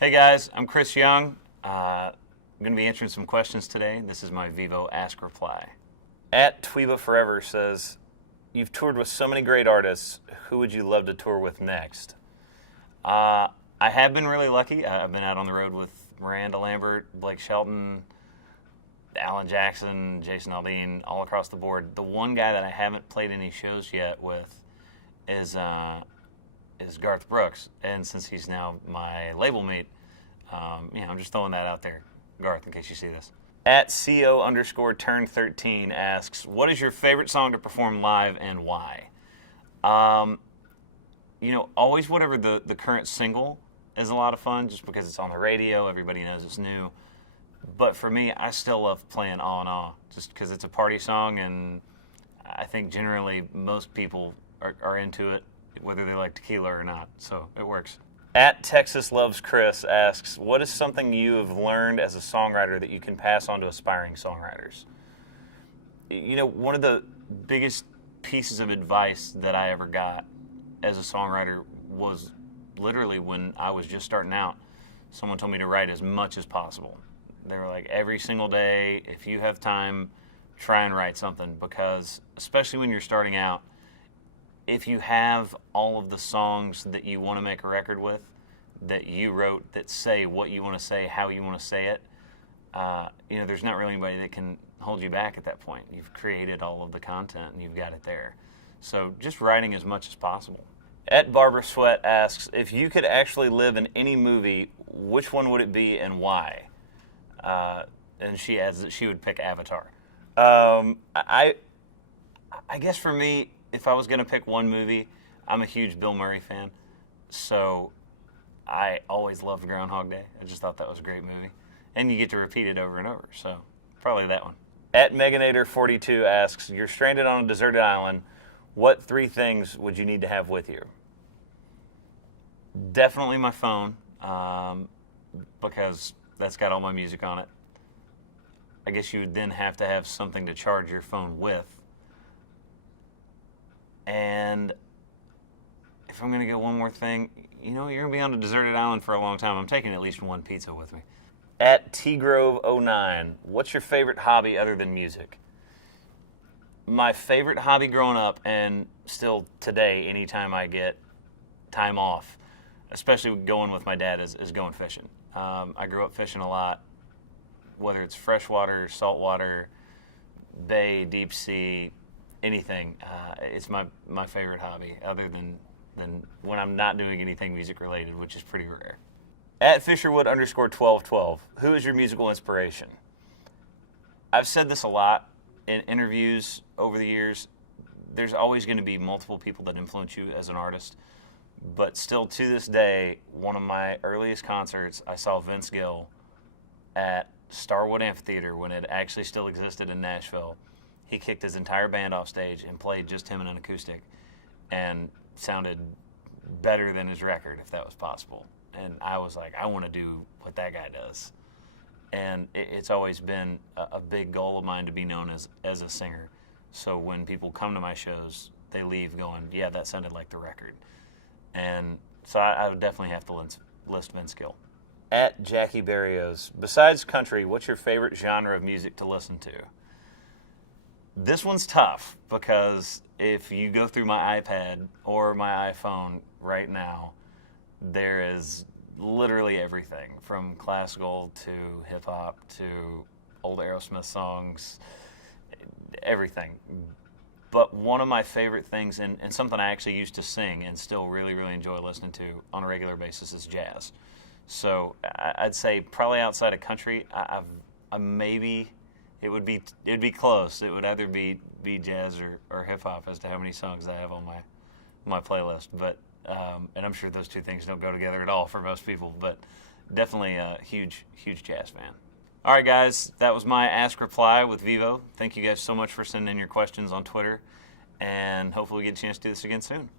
Hey guys, I'm Chris Young. I'm going to be answering some questions today. This is my Vevo ASK reply. At Tweeba Forever says, you've toured with so many great artists. Who would you love to tour with next? I have been really lucky. I've been out on the road with Miranda Lambert, Blake Shelton, Alan Jackson, Jason Aldean, all across the board. The one guy that I haven't played any shows yet with is Garth Brooks, and since he's now my label mate, I'm just throwing that out there, Garth, in case you see this. At CO_turn13 asks, what is your favorite song to perform live and why? Always whatever the current single is a lot of fun, just because it's on the radio, everybody knows it's new. But for me, I still love playing All in All, just because it's a party song, and I think generally most people are into it, whether they like tequila or not, so it works. At Texas Loves Chris asks, what is something you have learned as a songwriter that you can pass on to aspiring songwriters? One of the biggest pieces of advice that I ever got as a songwriter was literally when I was just starting out. Someone told me to write as much as possible. They were like, every single day, if you have time, try and write something, because especially when you're starting out, if you have all of the songs that you want to make a record with, that you wrote, that say what you want to say, how you want to say it, there's not really anybody that can hold you back at that point. You've created all of the content and you've got it there. So just writing as much as possible. At Barbara Sweat asks, if you could actually live in any movie, which one would it be and why? And she adds that she would pick Avatar. I guess for me, if I was going to pick one movie, I'm a huge Bill Murray fan, so I always loved Groundhog Day. I just thought that was a great movie. And you get to repeat it over and over, so probably that one. At Meganator42 asks, you're stranded on a deserted island. What 3 things would you need to have with you? Definitely my phone, because that's got all my music on it. I guess you would then have to have something to charge your phone with. And if I'm going to get one more thing, you're going to be on a deserted island for a long time. I'm taking at least one pizza with me. At tgrove09, what's your favorite hobby other than music? My favorite hobby growing up, and still today, anytime I get time off, especially going with my dad, is going fishing. I grew up fishing a lot, whether it's freshwater, saltwater, bay, deep sea, anything. It's my favorite hobby, other than when I'm not doing anything music related, which is pretty rare. At Fisherwood_1212, who is your musical inspiration? I've said this a lot in interviews over the years. There's always going to be multiple people that influence you as an artist, but still to this day, one of my earliest concerts, I saw Vince Gill at Starwood Amphitheater when it actually still existed in Nashville. He kicked his entire band off stage and played just him in an acoustic, and sounded better than his record, if that was possible. And I was like, I want to do what that guy does. And it's always been a big goal of mine to be known as a singer. So when people come to my shows, they leave going, yeah, that sounded like the record. And so I would definitely have to list Vince Gill. At Jackie Barrios, besides country, what's your favorite genre of music to listen to? This one's tough, because if you go through my iPad or my iPhone right now, there is literally everything from classical to hip-hop to old Aerosmith songs, everything. But one of my favorite things, and something I actually used to sing and still really, really enjoy listening to on a regular basis, is jazz. So I'd say probably outside of country, it would be close. It would either be jazz or hip hop as to how many songs I have on my playlist. But and I'm sure those two things don't go together at all for most people. But definitely a huge jazz fan. All right, guys, that was my Ask Reply with Vevo. Thank you guys so much for sending in your questions on Twitter, and hopefully we get a chance to do this again soon.